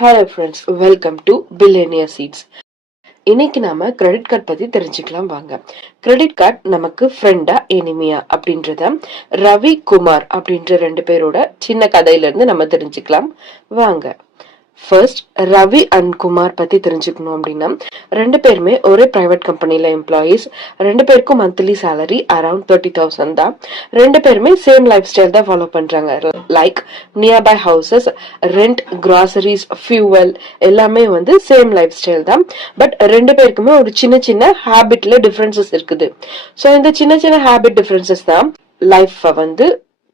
Hello friends, welcome to billionaire seeds. இன்னைக்கு நாம credit card பத்தி தெரிஞ்சுக்கலாம் வாங்க. கிரெடிட் கார்டு நமக்கு ஃப்ரெண்டா எனிமியா அப்படின்றத ரவி குமார் அப்படின்ற ரெண்டு பேரோட சின்ன கதையில இருந்து நம்ம தெரிஞ்சுக்கலாம் வாங்க. ஃபர்ஸ்ட் ரவி அண்ட் குமார் பத்தி தெரிஞ்சுக்கணும் அப்படின்னா, ரெண்டு பேருமே ஒரே பிரைவேட் கம்பெனில எம்ப்ளாயீஸ். ரெண்டு பேருக்கும் மந்த்லி சேலரி அரௌண்ட் 30,000 தான். ரெண்டு பேருமே சேம் லைஃப் ஸ்டைல் தான் ஃபாலோ பண்றாங்க. Like nearby houses, rent, groceries, fuel எல்லாமே சேம் லைஃப் ஸ்டைல் தான். பட் ரெண்டு பேருக்குமே ஒரு சின்ன சின்ன ஹேபிட்ல டிஃபரன்சஸ் இருக்குது. ஸோ இந்த சின்ன சின்ன ஹேபிட் டிஃபரன்சஸ் தான் லைஃப்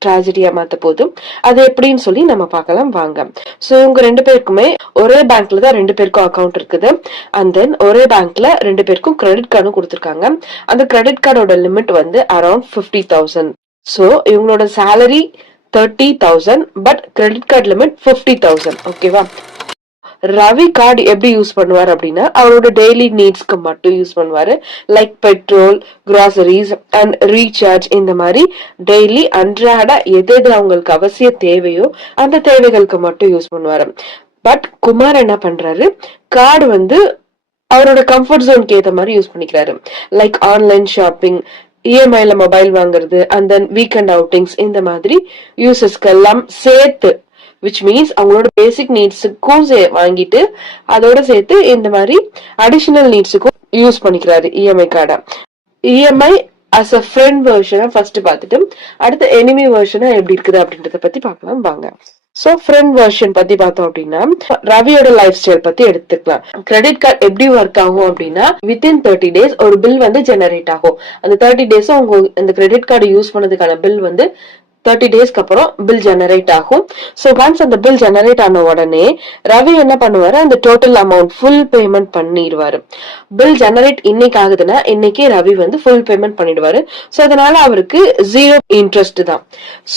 ட்ராஜடியா மாத்த போதும். அது எப்படின்னு சொல்லி நம்ம பார்க்கலாம் வாங்க. சோ இவங்க ரெண்டு பேருக்குமே ஒரே பேங்க்ல தான் ரெண்டு பேருக்கும் அக்கௌண்ட் இருக்குது. அண்ட் தென் ஒரே பேங்க்ல ரெண்டு பேருக்கும் கிரெடிட் கார்டும் கொடுத்துருக்காங்க. அந்த கிரெடிட் கார்டோட லிமிட் அரௌண்ட் 50,000. சோ இவங்களோட salary 30,000, but credit card limit 50,000. ஓகேவா? ரவி கார்டு எப்படி யூஸ் பண்ணுவார் அப்படின்னா, அவரோட டெய்லி நீட்ஸ்க்கு மட்டும் யூஸ் பண்ணுவாரு. Like petrol, groceries and recharge, இந்த மாதிரி டெய்லி அன்றாட எது எது அவங்களுக்கு அவசிய தேவையோ அந்த தேவைகளுக்கு மட்டும் யூஸ் பண்ணுவாரு. பட் குமார் என்ன பண்றாரு, கார்டு அவரோட கம்ஃபர்ட் ஜோனுக்கு ஏத்த மாதிரி யூஸ் பண்ணிக்கிறாரு. லைக் ஆன்லைன் ஷாப்பிங், இஎம்ஐல மொபைல் வாங்குறது, அண்ட் தென் வீக்கெண்ட் அவுட்டிங்ஸ், இந்த மாதிரி யூசஸ்க்கு எல்லாம் சேர்த்து, which means அவங்களோட பேசிக் நீட்ஸுக்கும் வாங்கிட்டு அதோட சேர்த்து இந்த மாதிரி அடிஷனல் நீட்ஸுக்கும் யூஸ் பண்ணிக்கிறாரு இஎம்ஐ கார்டை. இஎம்ஐ அஸ் அ ஃப்ரெண்ட் வெர்ஷனை ஃபர்ஸ்ட் பார்த்துட்டு அடுத்த எனிமி வெர்ஷனா எப்படி இருக்குது அப்படின்றத பத்தி பார்க்கலாம் வாங்க. சோ ஃப்ரெண்ட் வெர்ஷன் பத்தி பார்த்தோம் அப்படின்னா, ரவியோட லைஃப் ஸ்டைல் பத்தி எடுத்துக்கலாம். கிரெடிட் கார்டு எப்படி ஒர்க் ஆகும் அப்படின்னா, வித்தின் 30 days ஒரு பில் ஜெனரேட் ஆகும். அந்த 30 days உங்க இந்த கிரெடிட் கார்டு யூஸ் பண்ணதுக்கான பில் 30 டேஸ்க்கு அப்புறம் பில் ஜெனரேட் ஆகும். சோ ஒன்ஸ் அந்த பில் ஜெனரேட் ஆன உடனே ரவி என்ன பண்ணுவாரு, அந்த டோட்டல் அமௌண்ட் ஃபுல் பேமெண்ட் பண்ணிடுவாரு. பில் ஜெனரேட் இன்னைக்கு ஆகுதுன்னா இன்னைக்கே ரவி ஃபுல் பேமெண்ட் பண்ணிடுவாரு. சோ அதனால அவருக்கு 0 இன்ட்ரெஸ்ட் தான்.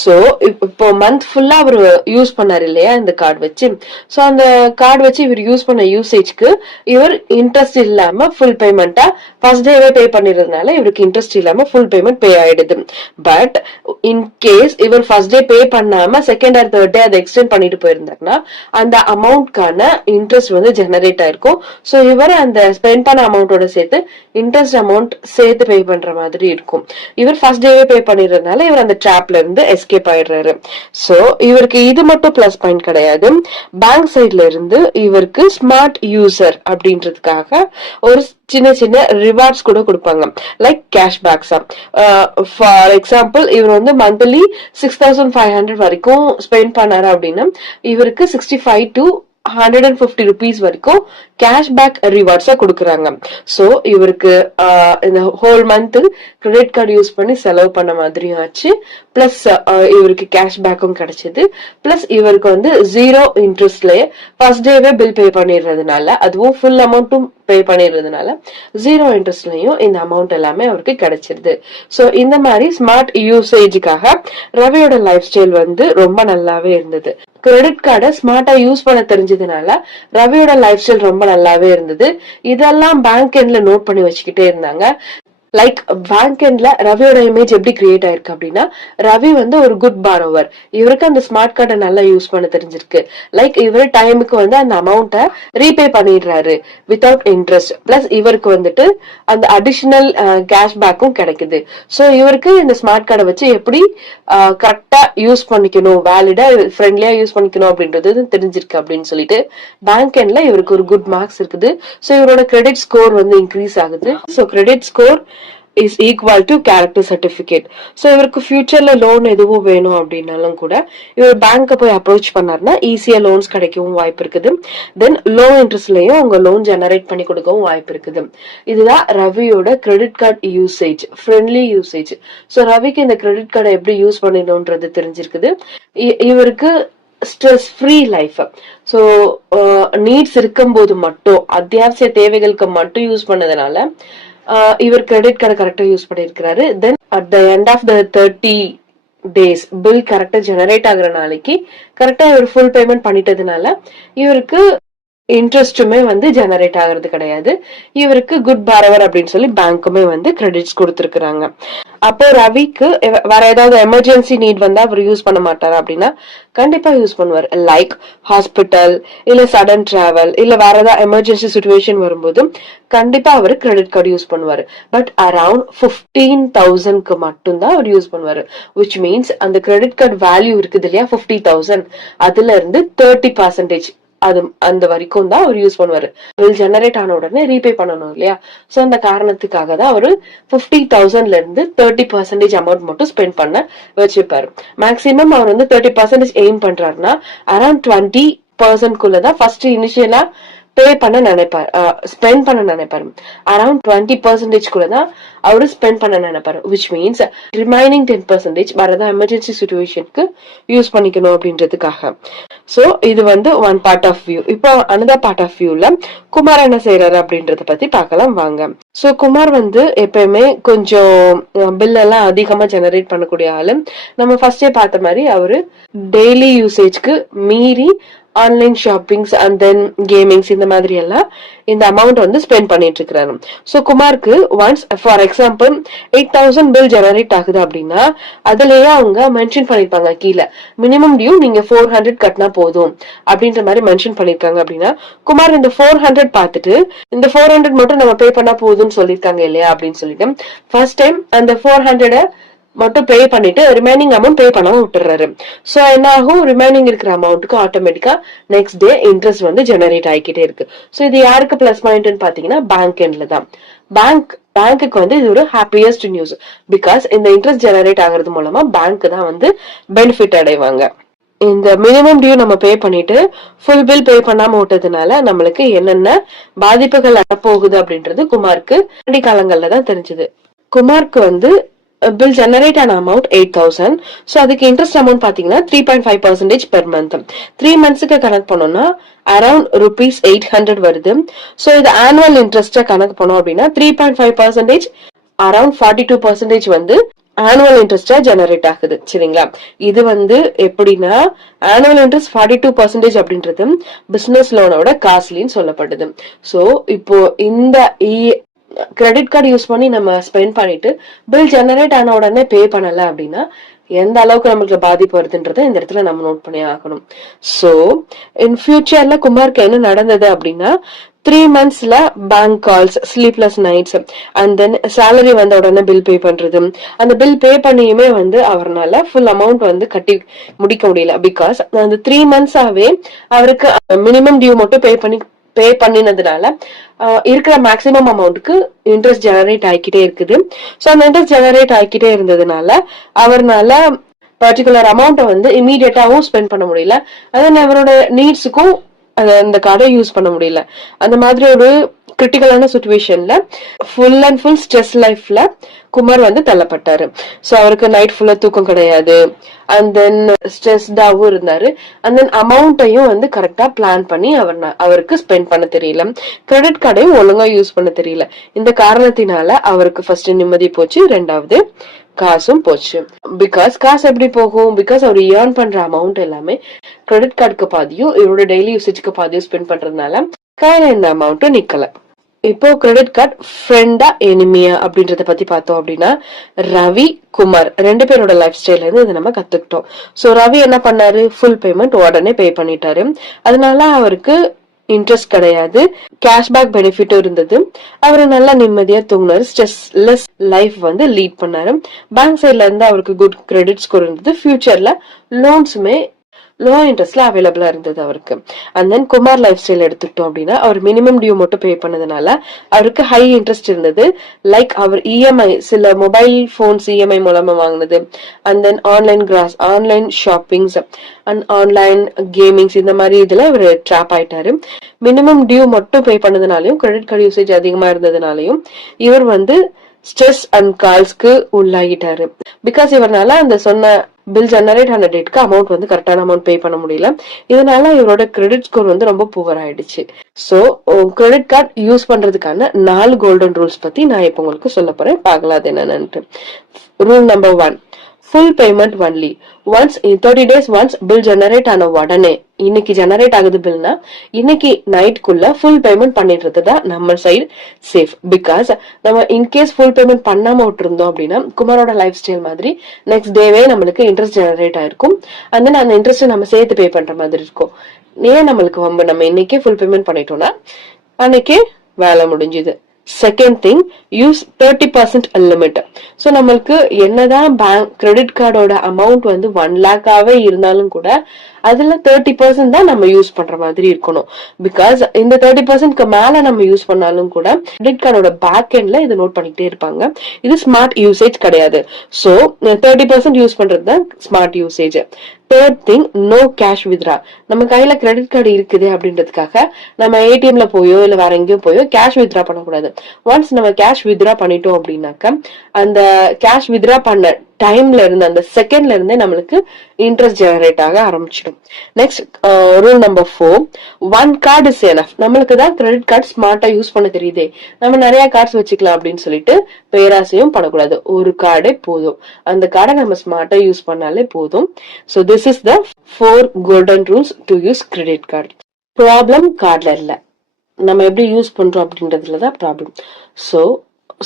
சோ இப்போ மந்த் ஃபுல்லா அவர் யூஸ் பண்ணாரு இல்லையா இந்த கார்டு வச்சு. சோ அந்த கார்டு வச்சு இவர் யூஸ் பண்ண யூசேஜ்க்கு இவர் இன்ட்ரெஸ்ட் இல்லாம ஃபுல் பேமெண்டா ஃபர்ஸ்ட் டேவே பே பண்ணிடுறதுனால இவருக்கு இன்ட்ரெஸ்ட் இல்லாம ஃபுல் பேமெண்ட் பே ஆயிடுது. பட் இன் கேஸ் இவர் ஃபர்ஸ்ட் டே பே பண்ணாம செகண்ட் ஆர் தேர்ட் டே அதை எக்ஸ்டெண்ட் பண்ணிட்டு போயிருந்தாருன்னா அந்த அமௌண்ட்கான இன்ட்ரெஸ்ட் ஜெனரேட் ஆயிருக்கும். சோ இவர் அந்த ஸ்பெண்ட் பண்ண அமௌண்டோட சேர்த்து இன்ட்ரெஸ்ட் அமௌண்ட் சேர்த்து பே பண்ற மாதிரி இருக்கும். இவர் ஃபர்ஸ்ட் டேவே பே பண்ணிடுறதுனால இவர் அந்த ட்ராப்ல இருந்து எஸ்கேப் ஆயிடுறாரு. சோ இவருக்கு இது மட்டும் பிளஸ் பாயிண்ட் கிடையாது. பேங்க் சைட்ல இருந்து இவருக்கு ஸ்மார்ட் யூசர் அப்படின்றதுக்காக ஒரு சின்ன சின்ன ரிவார்ட்ஸ் கூட கொடுப்பாங்க. Like cashbacks. ஃபார் எக்ஸாம்பிள் இவர் மந்த்லி 6,500 வரைக்கும் ஸ்பெண்ட் பண்ணாரு அப்படின்னா இவருக்கு 65 to 150 rupees வரைக்கும் கேஷ்பேக் ரிவார்ட்ஸா கொடுக்குறாங்க. சோ இவருக்கு இந்த whole month credit card use பண்ணி செலவு பண்ண மாதிரியும் ஆச்சு. பிளஸ் இவருக்கு கேஷ்பேக்கும் கிடைச்சது. பிளஸ் இவருக்கு 0 இன்ட்ரெஸ்ட்லயே ஃபர்ஸ்ட் டேவே பில் பே பண்ணிடுறதுனால, அதுவும் ஃபுல் அமௌண்ட்டும் பே பண்ணிடுறதுனால 0 இன்ட்ரெஸ்ட்லயும் இந்த அமௌண்ட் எல்லாமே அவருக்கு கிடைச்சிருது. சோ இந்த மாதிரி ஸ்மார்ட் யூசேஜுக்காக ரவியோட லைஃப் ஸ்டைல் ரொம்ப நல்லாவே இருந்தது. கிரெடிட் கார்டை ஸ்மார்ட்டா யூஸ் பண்ண தெரிஞ்சதுனால ரவியோட லைஃப் ஸ்டைல் ரொம்ப நல்லாவே இருந்தது. இதெல்லாம் பேங்க் எண்ட்ல நோட் பண்ணி வச்சுக்கிட்டே இருந்தாங்க. லைக் பேங்க் எண்ட்ல ரவியோட இமேஜ் எப்படி கிரியேட் ஆயிருக்கு அப்படின்னா, ரவி ஒரு குட் பாரோவர். இவருக்கு அந்த ஸ்மார்ட் கார்டை நல்லா யூஸ் பண்ண தெரிஞ்சிருக்கு. லைக் இவர் டைமுக்கு அந்த அமௌண்ட்டை ரீபே பண்ணிடுறாரு வித்தவுட் இன்ட்ரெஸ்ட். பிளஸ் இவருக்கு அந்த அடிஷனல் கேஷ்பேக்கும் கிடைக்குது. சோ இவருக்கு இந்த ஸ்மார்ட் கார்டை வச்சு எப்படி கரெக்டா யூஸ் பண்ணிக்கணும், வேலிடா ஃப்ரெண்ட்லியா யூஸ் பண்ணிக்கணும் அப்படின்றது தெரிஞ்சிருக்கு அப்படின்னு சொல்லிட்டு பேங்க் எண்ட்ல இவருக்கு ஒரு குட் மார்க்ஸ் இருக்குது. சோ இவரோட கிரெடிட் ஸ்கோர் இன்க்ரீஸ் ஆகுது. So credit score is equal to character certificate. So இவருக்கு ஃபியூச்சர்ல லோன் எதுவும் வேணும் அப்படின்னாலும் கூட இவர் பேங்க் போய் அப்ரோச் பண்ணாருன்னா ஈஸியா லோன்ஸ் கிடைக்கவும் வாய்ப்பு இருக்குது. தென் லோ இன்ட்ரெஸ்ட்லயும் அவங்க லோன் ஜெனரேட் பண்ணி கொடுக்கவும் வாய்ப்பு இருக்குது. இதுதான் ரவியோட credit card usage, friendly usage. So ரவிக்கு இந்த கிரெடிட் கார்டை எப்படி யூஸ் பண்ணணும்ன்றது தெரிஞ்சிருக்குது. இவருக்கு stress free life. So needs இருக்கும்போது மட்டும், அத்தியாவசிய தேவைகளுக்கு மட்டும் யூஸ் பண்ணதுனால இவர் கிரெடிட் கார்டு கரெக்டா யூஸ் பண்ணிருக்கிறாரு. Then at the end of the 30 days bill கரெக்டா ஜெனரேட் ஆகுற நாளைக்கு கரெக்டா இவர் ஃபுல் பேமெண்ட் பண்ணிட்டதுனால இவருக்கு இன்ட்ரெஸ்ட்டுமே வந்து ஜெனரேட் ஆகுறது கிடையாது. இவருக்கு குட் பாரவர் அப்படின்னு சொல்லி பேங்க்குமே வந்து கிரெடிட்ஸ் கொடுத்துருக்காங்க. அப்போ ரவிக்கு வேற ஏதாவது எமர்ஜென்சி நீட் வந்தா அவர் யூஸ் பண்ண மாட்டாரா அப்படின்னா கண்டிப்பா யூஸ் பண்ணுவார். லைக் ஹாஸ்பிட்டல் இல்ல சடன் டிராவல் இல்ல வேற ஏதாவது எமர்ஜென்சி சுச்சுவேஷன் வரும்போது கண்டிப்பா அவர் கிரெடிட் கார்டு யூஸ் பண்ணுவாரு. பட் அரௌண்ட் 15,000க்கு மட்டும் தான் அவர் யூஸ் பண்ணுவாரு. விச் மீன்ஸ் அந்த கிரெடிட் கார்டு வேல்யூ இருக்குது இல்லையா 50,000, அதுல இருந்து 30% அது அந்த வரைக்கும் தான் அவர் யூஸ் பண்ணுவாரு. பில் ஜெனரேட் ஆன உடனே ரீபே பண்ணணும் இல்லையா? சோ அந்த காரணத்துக்காக தான் அவரு 50,000ல இருந்து 30% அமௌண்ட் மட்டும் ஸ்பெண்ட் பண்ண வச்சுப்பாரு. மேக்சிமம் அவர் வந்து 30% எய்ம் பண்றாருன்னா அரௌண்ட் 20% தான் ஃபர்ஸ்ட் இனிஷியலா பே பண்ண நினைப்பாரு, ஸ்பெண்ட் பண்ண நினைப்பாரு. அரௌண்ட் 20% கூட தான் அவரு ஸ்பெண்ட் பண்ண நினைப்பாரு. விச் மீன்ஸ் ரிமைனிங் 10% வரதான் எமர்ஜென்சி சுச்சுவேஷனுக்கு யூஸ் பண்ணிக்கணும் அப்படின்றதுக்காக. சோ இது வந்து ஒன் பார்ட் ஆஃப் வியூ. இப்போ அனதர் பார்ட் ஆஃப் வியூல குமார் என்ன செய்யறாரு அப்படின்றத பத்தி பார்க்கலாம் வாங்க. சோ குமார் வந்து எப்பயுமே கொஞ்சம் பில் எல்லாம் அதிகமா ஜெனரேட் பண்ணக்கூடிய ஆளு. நம்ம ஃபர்ஸ்டே பார்த்த மாதிரி அவரு டெய்லி யூசேஜ்க்கு மீறி online shoppings and then gamings இந்த மாதிரி எல்லாம் இந்த அமௌண்ட் வந்து ஸ்பெண்ட் பண்ணிட்டு இருக்காரு. சோ குமாருக்கு once for example 8,000 bill generate ஆகுது அப்படின்னா அதுலயே அவங்க மென்ஷன் பண்ணிருப்பாங்க கீழே மினிமம் டியூ நீங்க 400 கட்டினா போதும் அப்படின்ற மாதிரி மென்ஷன் பண்ணிருக்காங்க. அப்படின்னா குமார் இந்த 400 பார்த்துட்டு இந்த 400 மட்டும் நம்ம பே பண்ணா போதும்னு சொல்லிருக்காங்க இல்லையா அப்படின்னு சொல்லிட்டு ஃபர்ஸ்ட் டைம் அந்த 400 மட்டும் பே பண்ணிட்டு ரிமைனிங் அமௌண்ட் பே பண்ணாம விட்டுறாரு. சோ என்ன ஆகும், ரிமைனிங் இருக்கிற அமௌண்ட்டுக்கு ஆட்டோமேட்டிக்கா நெக்ஸ்ட் டே இன்ட்ரெஸ்ட் வந்து ஜெனரேட் ஆகிக்கிட்டே இருக்கு. சோ இது யாருக்கு பிளஸ் பாயிண்ட்னு பாத்தீங்கன்னா பேங்க் எண்ட்ல தான். பேங்க்குக்கு வந்து இது ஒரு ஹாப்பியஸ்ட் நியூஸ். பிகாஸ் இந்த இன்ட்ரெஸ்ட் ஜெனரேட் ஆகிறது மூலமா பேங்க் தான் வந்து பெனிஃபிட் அடைவாங்க. இந்த மினிமம் டியூ நம்ம பே பண்ணிட்டு ஃபுல் பில் பே பண்ணாம விட்டதுனால நம்மளுக்கு என்னென்ன பாதிப்புகள் வரப்போகுது அப்படின்றது குமாருக்கு காலங்கள்ல தான் தெரிஞ்சது. குமாருக்கு வந்து பில் ஜெனரேட் ஆன அமௌண்ட் 8,000. சோ அதுக்கு இன்ட்ரெஸ்ட் அமௌண்ட் பாத்தீங்கன்னா 3.5% பெர் மந்த். 3 மந்த்ஸ்க்கு கணக்கு பண்ணோம்னா அரௌண்ட் ₹800 வருது. சோ இது ஆனுவல் இன்ட்ரெஸ்ட் கணக்கு பண்ணோம் அப்படின்னா 3.5% அரௌண்ட் 42% வந்து ஆனுவல் இன்ட்ரெஸ்டா ஜெனரேட் ஆகுது. சரிங்களா? இது வந்து எப்படின்னா ஆனுவல் இன்ட்ரெஸ்ட் 42% அப்படின்றது பிசினஸ் லோனோட காஸ்ட்லின்னு சொல்லப்படுது. சோ இப்போ இந்த கிரெடிட் கார்டு யூஸ் பண்ணி நம்ம ஸ்பெண்ட் பண்ணிட்டு பில் ஜெனரேட் ஆன உடனே பே பண்ணல அப்படின்னா எந்த அளவுக்கு நம்மளுக்கு பாதிப்பு வருதுன்றத இந்த இடத்துல நம்ம நோட் பண்ணி ஆகணும். சோ இன் ஃபியூச்சர்ல குமாருக்கு என்ன நடந்தது அப்படின்னா 3 மந்த்ஸ்ல bank calls, sleepless nights and then salary வந்த உடனே பில் பே பண்றது, அந்த பில் பே பண்ணியுமே வந்து அவரால் ஃபுல் அமௌண்ட் வந்து கட்டி முடிக்க முடியல. பிகாஸ் அந்த 3 மந்த்ஸாவே அவருக்கு மினிமம் டியூ மட்டும் பே பண்ணினதுனால இருக்கிற மேக்சிமம் அமௌண்ட்டுக்கு இன்ட்ரெஸ்ட் ஜெனரேட் ஆகிக்கிட்டே இருக்குது. சோ அந்த இன்ட்ரெஸ்ட் ஜெனரேட் ஆகிக்கிட்டே இருந்ததுனால அவர்னால பர்டிகுலர் அமௌண்ட்டை வந்து இமீடியட்டாவும் ஸ்பெண்ட் பண்ண முடியல. அதே அவரோட நீட்ஸுக்கும் அந்த கார்டை யூஸ் பண்ண முடியல. அந்த மாதிரி ஒரு கிரிட்டிக்கலான சுச்சுவேஷன்ல ஃபுல் அண்ட் ஃபுல் ஸ்ட்ரெஸ் லைஃப்ல குமார் வந்து தள்ளப்பட்டாரு. சோ அவருக்கு நைட் ஃபுல்லா தூக்கம் கிடையாது. அண்ட் தென் ஸ்ட்ரெஸ்டாவும் இருந்தாரு. அண்ட் தென் அமௌண்ட்டையும் வந்து கரெக்டா பிளான் பண்ணி அவருக்கு ஸ்பெண்ட் பண்ண தெரியல. கிரெடிட் கார்டையும் ஒழுங்கா யூஸ் பண்ண தெரியல. இந்த காரணத்தினால அவருக்கு ஃபர்ஸ்ட் நிம்மதி போச்சு, ரெண்டாவது காசும் போச்சு. பிகாஸ் காசு எப்படி போகும், பிகாஸ் அவர் ஏர்ன் பண்ற அமௌண்ட் எல்லாமே கிரெடிட் கார்டுக்கு பாதியும் இவரோட டெய்லி யூசேஜ்க்கு பாதியும் ஸ்பெண்ட் பண்றதுனால கையில இந்த அமௌண்ட்டும் நிக்கல. இப்போ கிரெடிட் கார்டு ஃப்ரெண்டா எனிமியா அப்படின்றத பத்தி பார்த்தோம் அப்படின்னா ரவி குமார் 2 பேரோட லைஃப் ஸ்டைல இருந்து இதை நம்ம கத்துக்கிட்டோம். சோ ரவி என்ன பண்ணாரு, ஃபுல் பேமெண்ட் உடனே பே பண்ணிட்டாரு. அதனால அவருக்கு இன்ட்ரெஸ்ட் கிடையாது, கேஷ்பேக் பெனிஃபிட்டும் இருந்தது. அவரு நல்லா நிம்மதியா தூங்கினாரு, ஸ்ட்ரெஸ்லெஸ் லைஃப் வந்து லீட் பண்ணாரு. பேங்க் சைட்ல இருந்து அவருக்கு குட் கிரெடிட் ஸ்கோர் இருந்தது. ஃபியூச்சர்ல லோன்ஸுமே லோ இன்ட்ரெஸ்ட்ல அவைலபிளா இருந்தது அவருக்கு. And then Kumar life style எடுத்துக்கிட்டோம் அப்படின்னா அவர் மினிமம் டியூ மட்டும் பே பண்ணதுனால அவருக்கு ஹை இன்ட்ரெஸ்ட் இருந்தது. லைக் அவர் இஎம்ஐ சில மொபைல் போன்ஸ் இஎம்ஐ மூலமா வாங்கினது, and then online shoppings and online gamings இந்த மாதிரி இதுல இவர் ட்ராப் ஆயிட்டாரு. மினிமம் டியூ மட்டும் பே பண்ணதுனாலையும் கிரெடிட் கார்டு யூசேஜ் அதிகமா இருந்ததுனாலையும் இவர் வந்து ஸ்ட்ரெஸ் அண்ட் கால்ஸ்க்கு உள்ளாகிட்டாரு. பிகாஸ் இவர்னால அந்த சொன்ன பில் ஜெனரேட் ஆன டேட்க்கு அமௌண்ட் வந்து கரெக்டான அமௌண்ட் பே பண்ண முடியல. இதனால இவரோட கிரெடிட் ஸ்கோர் வந்து ரொம்ப புவர் ஆயிடுச்சு. சோ கிரெடிட் கார்டு யூஸ் பண்றதுக்கான 4 கோல்டன் ரூல்ஸ் பத்தி நான் இப்ப உங்களுக்கு சொல்ல போறேன். பார்க்கலாம் அது என்னன்னு. Rule number 1, full payment only. Once 30 days once bill generate ஆன உடனே, இன்னைக்கு ஜெனரேட் ஆகுது பில்னா இன்னைக்கு நைட்குள்ள ஃபுல் பேமெண்ட் பண்ணிடுறது தான் நம்ம சைடு சேஃப். பிகாஸ் நம்ம இன்கேஸ் ஃபுல் பேமெண்ட் பண்ணாம விட்டுருந்தோம் அப்படின்னா குமாரோட லைஃப் ஸ்டைல் மாதிரி நெக்ஸ்ட் டேவே நம்மளுக்கு இன்ட்ரெஸ்ட் ஜெனரேட் ஆயிருக்கும். அண்ட் தென் அந்த இன்ட்ரெஸ்ட் நம்ம சேர்த்து பே பண்ற மாதிரி இருக்கும். ஏன் நம்மளுக்கு வம்பு, நம்ம இன்னைக்கே ஃபுல் பேமெண்ட் பண்ணிட்டோம்னா அன்னைக்கே வேலை முடிஞ்சுது. Second thing, use 30% limit. So நம்மளுக்கு என்னதான் பேங்க் கிரெடிட் கார்டோட அமௌண்ட் வந்து 1 lakh இருந்தாலும் கூட அதுல 30% தான் நம்ம யூஸ் பண்ற மாதிரி இருக்கணும். பிகாஸ் இந்த 30%க்கு மேல நம்ம யூஸ் பண்ணாலும் கூட கிரெடிட் கார்டோட பேக் எண்ட்ல இதை நோட் பண்ணிக்கிட்டே இருப்பாங்க. இது ஸ்மார்ட் யூசேஜ் கிடையாது. ஸோ 30% யூஸ் பண்றது தான் smart usage. Third thing, no cash withdraw. நம்ம கையில கிரெடிட் கார்டு இருக்குது அப்படின்றதுக்காக நம்ம ஏடிஎம்ல போயோ இல்ல வேற எங்கேயோ போயோ கேஷ் வித்ரா பண்ணக்கூடாது. ஒன்ஸ் நம்ம கேஷ் வித்ரா பண்ணிட்டோம் அப்படின்னாக்க அந்த கேஷ் வித்ரா பண்ண டைம்ல இருந்து அந்த செகண்ட்ல இருந்தே நம்மளுக்கு இன்ட்ரெஸ்ட் ஜெனரேட் ஆக ஆரம்பிச்சிடும். Next rule number 4, 1 card is enough. நம்மளுக்கு தான் கிரெடிட் கார்டு ஸ்மார்ட்டா யூஸ் பண்ண தெரியுதே, நம்ம நிறைய கார்ட்ஸ் வச்சுக்கலாம் அப்படின்னு சொல்லிட்டு பேராசையும் பண்ணக்கூடாது. ஒரு கார்டே போதும், அந்த கார்டை நம்ம ஸ்மார்ட்டா யூஸ் பண்ணாலே போதும். So this is the 4 golden rules to use credit card. Problem கார்ட்ல இல்ல, நம்ம எப்படி யூஸ் பண்றோம் அப்படின்றதுலதான் ப்ராப்ளம். ஸோ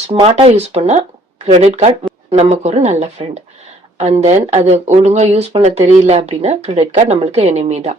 ஸ்மார்ட்டா யூஸ் பண்ணா கிரெடிட் கார்டு நமக்கு ஒரு நல்ல ஃப்ரெண்ட். அண்ட் தென் அது ஒழுங்கா யூஸ் பண்ண தெரியல அப்படின்னா கிரெடிட் கார்டு நம்மளுக்கு எனிமி தான்.